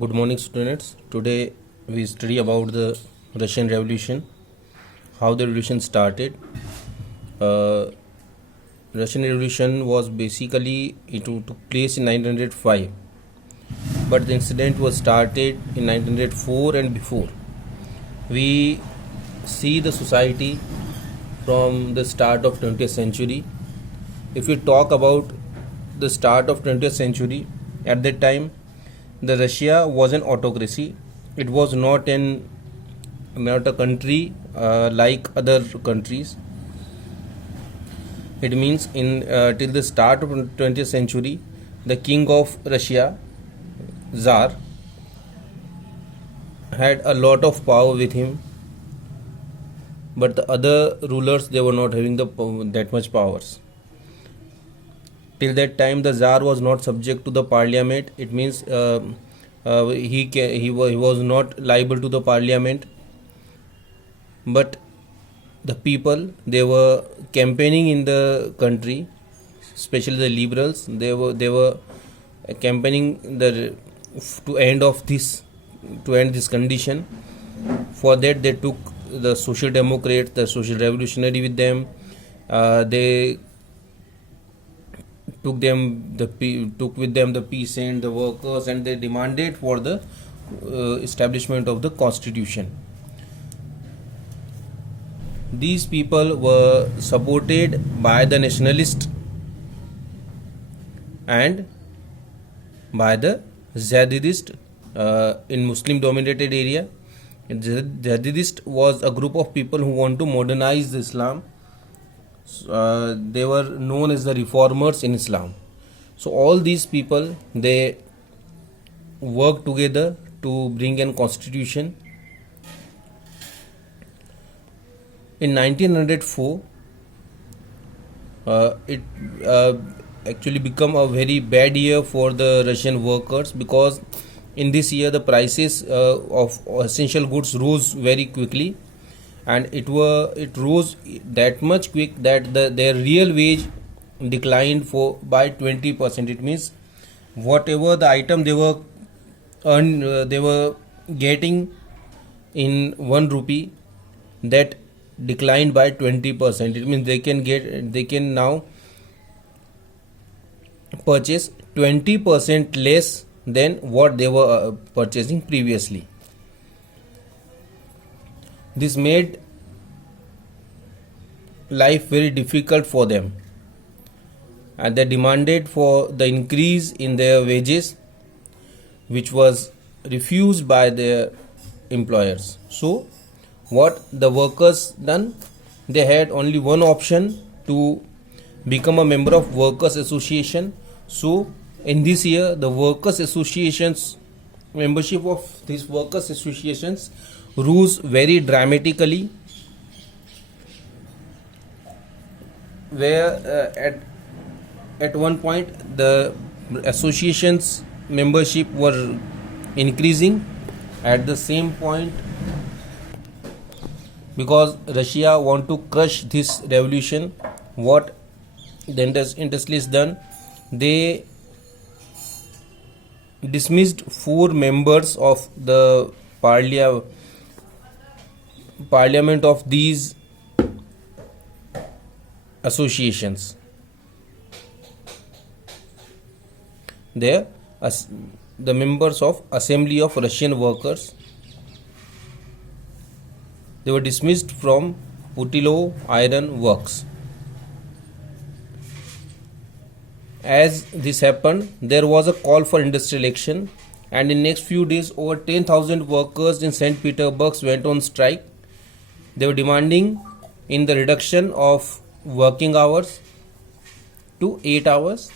Good morning, students. Today we study about the Russian Revolution, how the revolution started. Uh, Russian Revolution was basically it took place in 1905, but the incident was started in 1904 and before. We see the society from the start of 20th century. If we talk about the start of 20th century, at that time the Russia was an autocracy. It was not a country like other countries. It means in till the start of 20th century, the king of Russia, Tsar, had a lot of power with him, but the other rulers they were not having that much powers. Till that time the Tsar was not subject to the parliament. It means he was not liable to the parliament, but the people they were campaigning in the country, especially the liberals. They were campaigning to end this condition. For that they took the social democrats, the social revolutionary with them. They took with them the peasants, the workers, and they demanded for the establishment of the constitution. These people were supported by the nationalists and by the Zadidist in Muslim dominated area. Zadidist was a group of people who want to modernize Islam. They were known as the reformers in Islam. So all these people they worked together to bring an constitution. In 1904, it actually become a very bad year for the Russian workers, because in this year the prices of essential goods rose very quickly, and it rose that much quick that their real wage declined by 20%. It means whatever the item they were getting in 1 rupee, that declined by 20%. It means they can now purchase 20% less than what they were purchasing previously. This made life very difficult for them, and they demanded for the increase in their wages, which was refused by their employers. So what the workers done, they had only one option to become a member of workers association. So in this year the workers associations, membership of these workers associations rose very dramatically, where at one point the associations membership were increasing. At the same point, because Russia want to crush this revolution, what the industrialists done, they dismissed 4 members of the parliament of these associations. They the members of Assembly of Russian Workers, they were dismissed from Putilov Iron Works. As this happened, there was a call for industrial action, and in next few days over 10,000 workers in St. Petersburg went on strike. They were demanding in the reduction of working hours to 8 hours.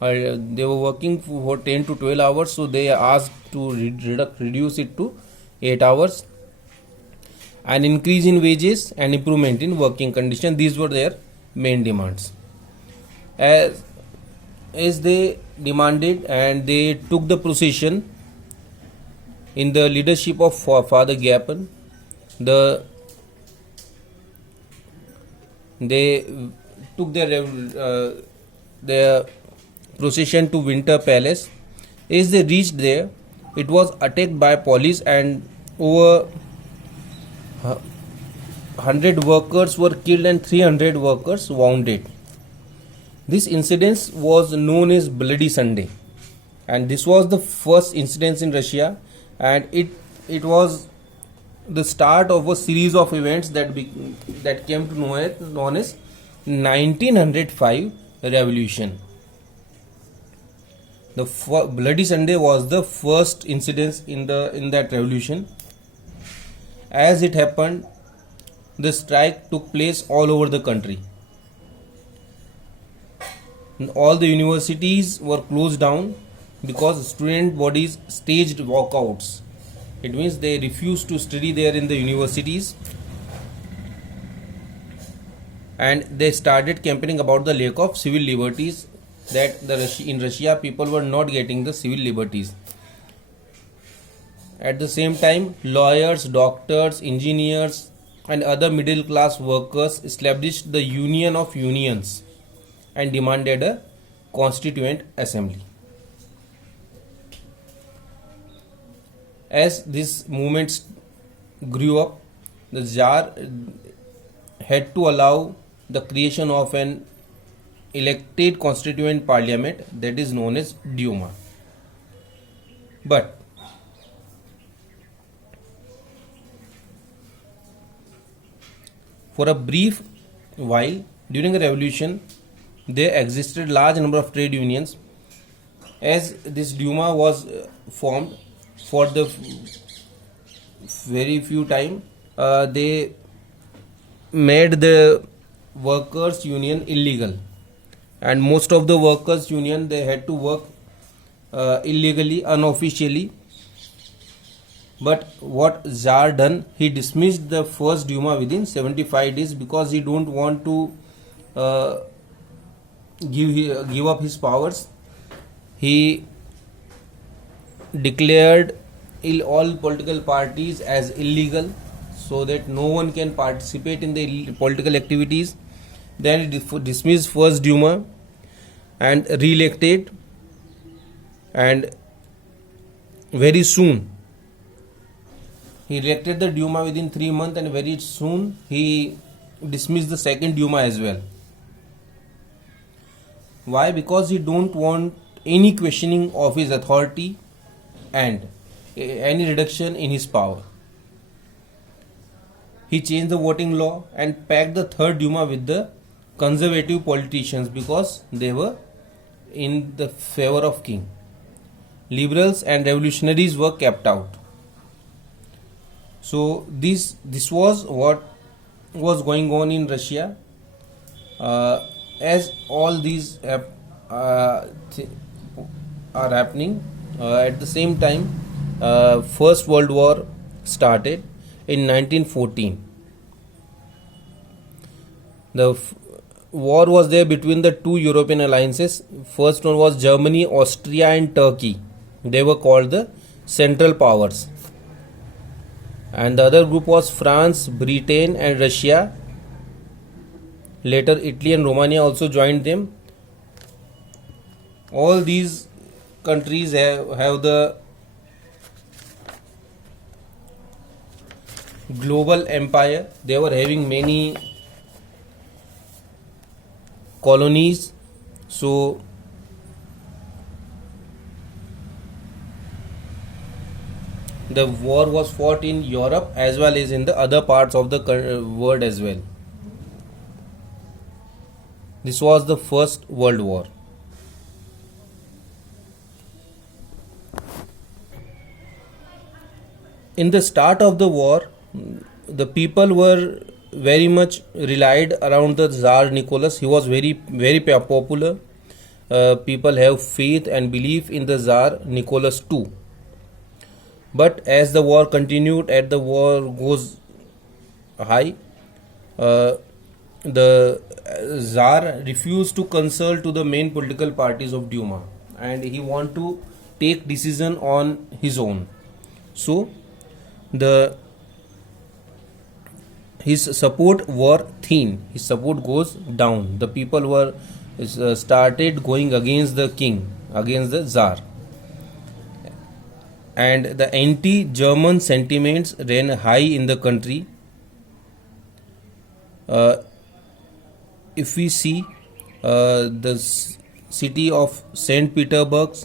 They were working for 10 to 12 hours, so they asked to reduce it to 8 hours, an increase in wages and improvement in working conditions. These were their main demands. As they demanded, and they took the procession in the leadership of Father Gapon. They took their procession to Winter Palace. As they reached there, It was attacked by police and over 100 workers were killed and 300 workers wounded. This incident was known as Bloody Sunday, and this was the first incident in Russia, and it was the start of a series of events that came to known as 1905 revolution. The Bloody Sunday was the first incident in that revolution. As it happened, the strike took place all over the country. All the universities were closed down because student bodies staged walkouts. It means they refused to study there in the universities, and they started campaigning about the lack of civil liberties, that in Russia people were not getting the civil liberties. At the same time, lawyers, doctors, engineers and other middle class workers established the Union of Unions and demanded a constituent assembly. As this movement grew up, the Tsar had to allow the creation of an elected constituent parliament that is known as Duma. But for a brief while during the revolution, there existed large number of trade unions. As this Duma was formed, for the very few time, they made the workers union illegal, and most of the workers union, they had to work illegally, unofficially. But what Tsar done, he dismissed the first Duma within 75 days because he don't want to give up his powers. He declared all political parties as illegal so that no one can participate in the political activities. Then he dismissed first Duma and re-elected, and very soon he elected the Duma within 3 months, and very soon he dismissed the second Duma as well. Why? Because he don't want any questioning of his authority and any reduction in his power. He changed the voting law and packed the third Duma with the conservative politicians because they were in the favor of king. Liberals and revolutionaries were kept out. So this was what was going on in Russia. As all these are happening at the same time, First World War started in 1914. The war was there between the two European alliances. First one was Germany, Austria and Turkey. They were called the Central Powers. And the other group was France, Britain and Russia. Later Italy and Romania also joined them. All these countries have the global empire. They were having many colonies. So the war was fought in Europe as well as in the other parts of the world as well. This was the First World War. In the start of the war, the people were very much relied around the Tsar Nicholas. He was very popular. People have faith and belief in the Tsar Nicholas too. But as the war continued, as the war goes high, the Tsar refused to consult to the main political parties of Duma, and he want to take decision on his own. So his support were thin. His support goes down. The people were started going against the king, against the Tsar. and the anti-German sentiments ran high in the country. Uh, if we see the city of Saint Petersburg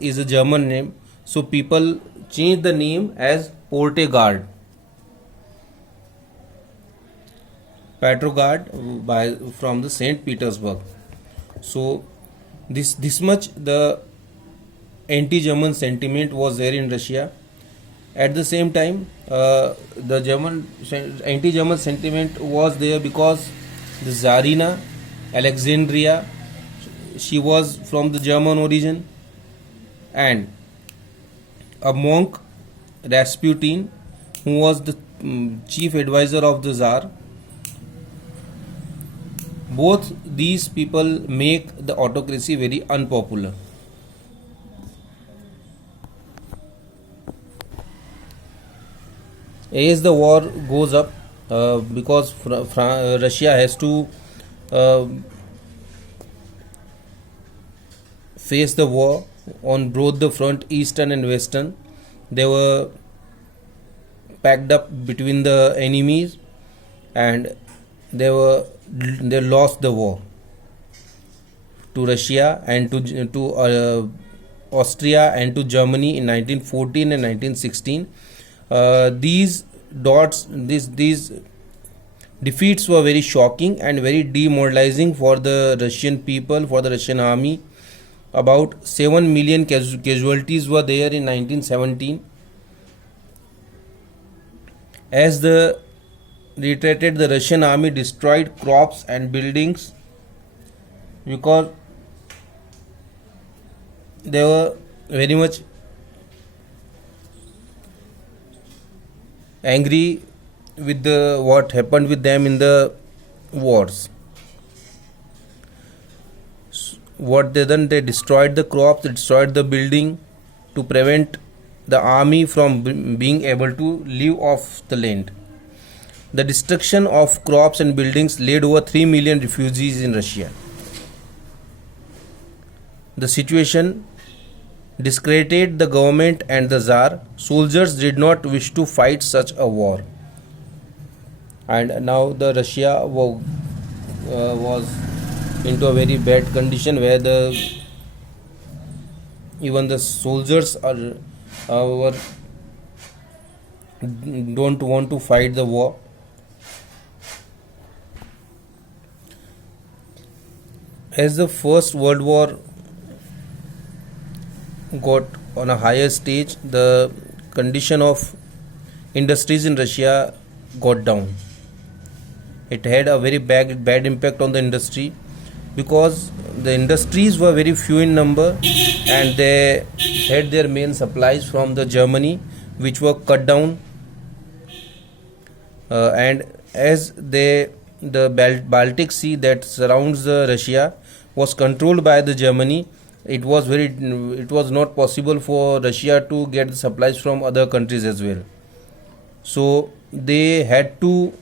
is a German name, so people changed the name as Petrograd from the Saint Petersburg. So this much the anti-German sentiment was there in Russia. At the same time, the anti-German sentiment was there because the Tsarina Alexandria, she was from the German origin, and a monk Rasputin, who was the chief advisor of the Tsar. Both these people make the autocracy very unpopular. As the war goes up, because Russia has to uh, face the war on both the front, eastern and western. They were packed up between the enemies, and they lost the war to Russia and to Austria and to Germany in 1914 and 1916. These defeats were very shocking and very demoralizing for the Russian people, for the Russian army. About 7 million casualties were there in 1917. As the retreated, the Russian army destroyed crops and buildings because they were very much angry with what happened with them in the wars. What they done, they destroyed the crops, they destroyed the building to prevent the army from being able to live off the land. The destruction of crops and buildings led over 3 million refugees in Russia. The situation discredited the government and the Tsar. Soldiers did not wish to fight such a war. And now the Russia was into a very bad condition where even the soldiers don't want to fight the war. As the First World War got on a higher stage, the condition of industries in Russia got down. It had a very bad impact on the industry because the industries were very few in number and they had their main supplies from the Germany, which were cut down. And as the Baltic Sea that surrounds the Russia was controlled by the Germany, it was not possible for Russia to get the supplies from other countries as well. So they had to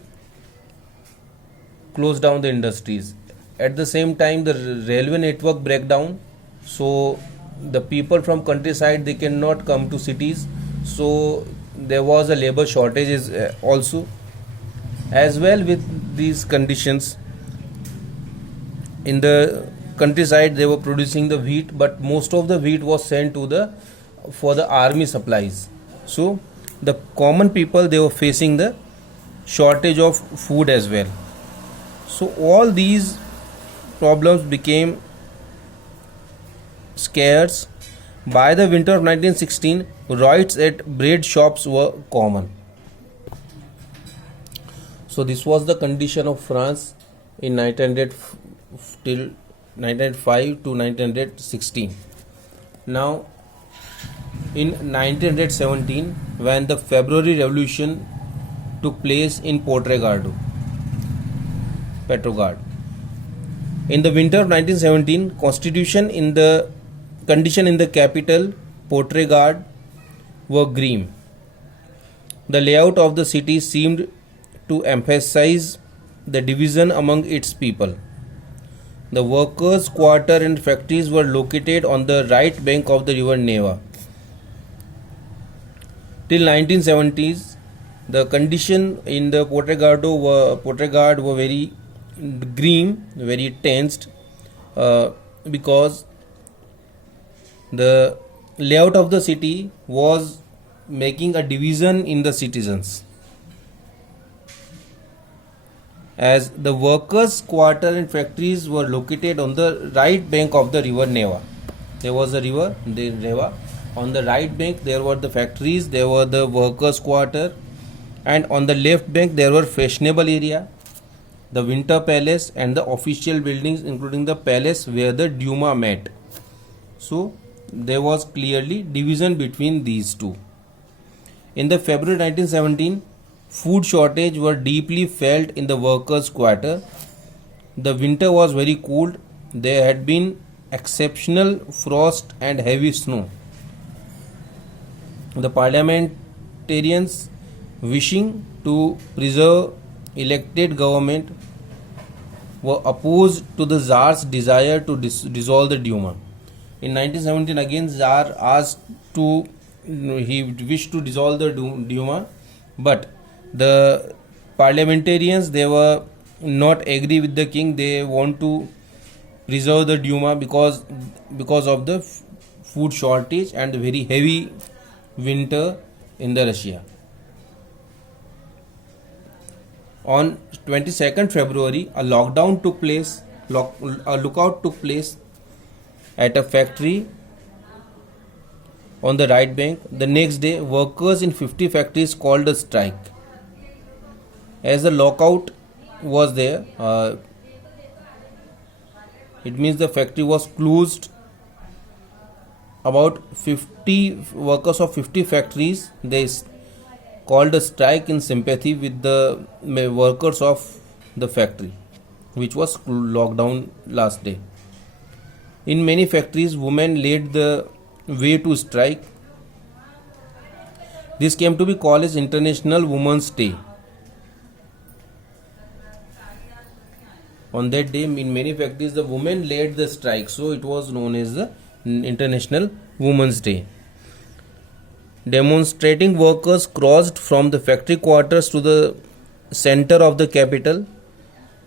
close down the industries. At the same time, the railway network break down, so the people from countryside, they cannot come to cities, so there was a labor shortage also. As well, with these conditions, in the countryside they were producing the wheat, but most of the wheat was sent for the army supplies. So the common people, they were facing the shortage of food as well. So all these problems became scarce. By the winter of 1916, riots at bread shops were common. So this was the condition of France in 1900 till 1905 to 1916. Now in 1917, when the February Revolution took place in Petrograd. In the winter of 1917, condition in the capital Petrograd were grim. The layout of the city seemed to emphasize the division among its people. The workers' quarter and factories were located on the right bank of the river Neva. Till 1970s, the condition in the Portregard were very grim, very tensed, because the layout of the city was making a division in the citizens, as the workers' quarter and factories were located on the right bank of the river Neva. There was a river, the Neva. On the right bank, there were the factories, there were the workers' quarter, and on the left bank, there were fashionable area, the Winter Palace, and the official buildings, including the palace where the Duma met. So, there was clearly division between these two. In the February 1917, food shortage were deeply felt in the workers' quarter. The winter was very cold. There had been exceptional frost and heavy snow. The parliamentarians, wishing to preserve elected government, were opposed to the Tsar's desire to dissolve the Duma. In 1917, again, Tsar asked to, he wished to dissolve the Duma, but the parliamentarians, they were not agree with the king. They want to preserve the Duma because of the food shortage and the very heavy winter in the Russia. On 22nd February, a lockdown took place. A lookout took place at a factory on the right bank. The next day, workers in 50 factories called a strike. As the lockout was there, it means the factory was closed. About 50 workers of 50 factories, they called a strike in sympathy with the workers of the factory, which was locked down last day. In many factories, women led the way to strike. This came to be called as International Women's Day. On that day, in many factories, the women led the strike, so it was known as the International Women's Day. Demonstrating workers crossed from the factory quarters to the center of the capital,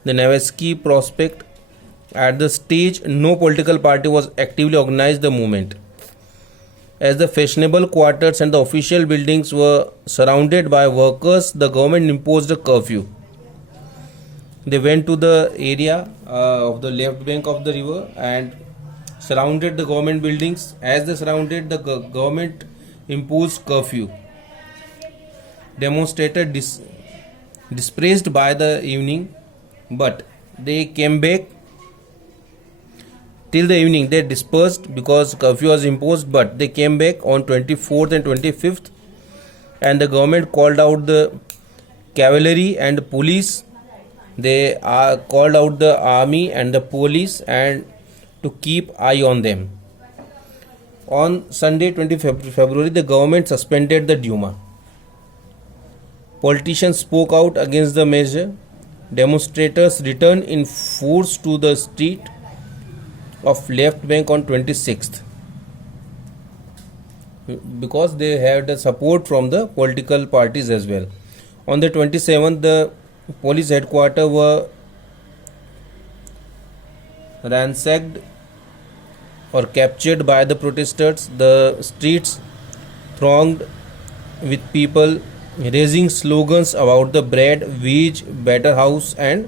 the Nevsky Prospect. At the stage, no political party was actively organized the movement. As the fashionable quarters and the official buildings were surrounded by workers, the government imposed a curfew. They went to the area of the left bank of the river and surrounded the government buildings. As they surrounded, the government imposed curfew. Demonstrators dispersed by the evening, but they came back. Till the evening they dispersed because curfew was imposed, but they came back on 24th and 25th, and the government called out the cavalry and the police. They called out the army and the police and to keep eye on them. On Sunday 20 February, the government suspended the Duma. Politicians spoke out against the measure. Demonstrators returned in force to the street of left bank on 26th because they had the support from the political parties as well. On the 27th, the police headquarters were ransacked or captured by the protesters. The streets thronged with people raising slogans about the bread, wage, better house and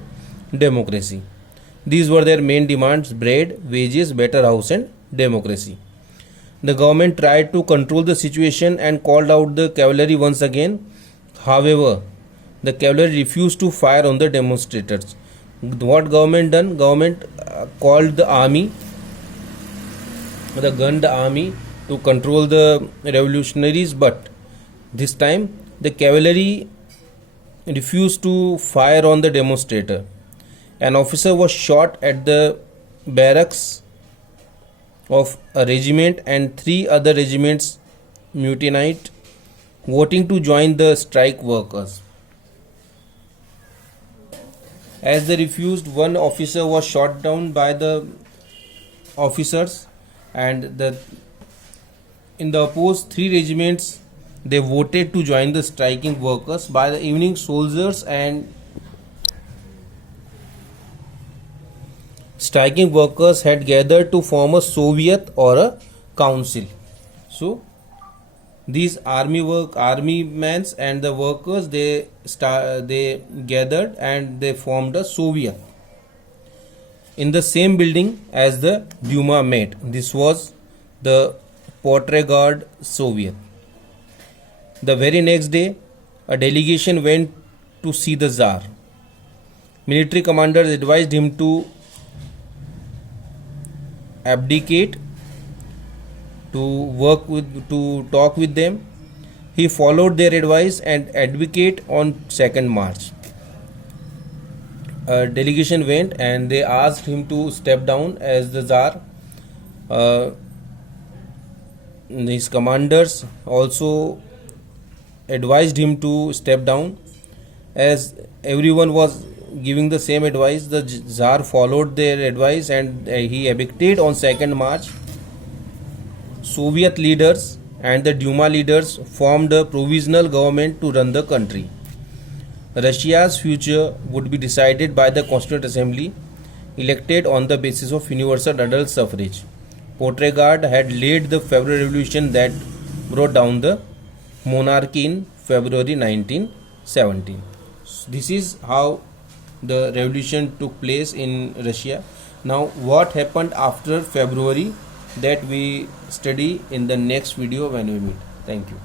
democracy. These were their main demands: bread, wages, better house and democracy. The government tried to control the situation and called out the cavalry once again. However, the cavalry refused to fire on the demonstrators. What government done? Government called the army, the gunned army, to control the revolutionaries, but this time the cavalry refused to fire on the demonstrator. An officer was shot at the barracks of a regiment and 3 other regiments mutinied, voting to join the strike workers. As they refused, one officer was shot down by the officers, and in the opposed 3 regiments they voted to join the striking workers. By the evening, soldiers and striking workers had gathered to form a Soviet or a council. So these army men and the workers, they gathered and they formed a Soviet in the same building as the Duma met. This was the Petrograd Soviet. The very next day, a delegation went to see the Tsar. Military commanders advised him to abdicate, to talk with them. He followed their advice and advocate on 2nd March. A delegation went and they asked him to step down as the Tsar. His commanders also advised him to step down. As everyone was giving the same advice, the Tsar followed their advice and he abdicated on 2nd March. Soviet leaders and the Duma leaders formed a provisional government to run the country. Russia's future would be decided by the Constituent Assembly, elected on the basis of universal adult suffrage. Petrograd had led the February Revolution that brought down the monarchy in February 1917. This is how the revolution took place in Russia. Now, what happened after February, that we study in the next video when we meet. Thank you.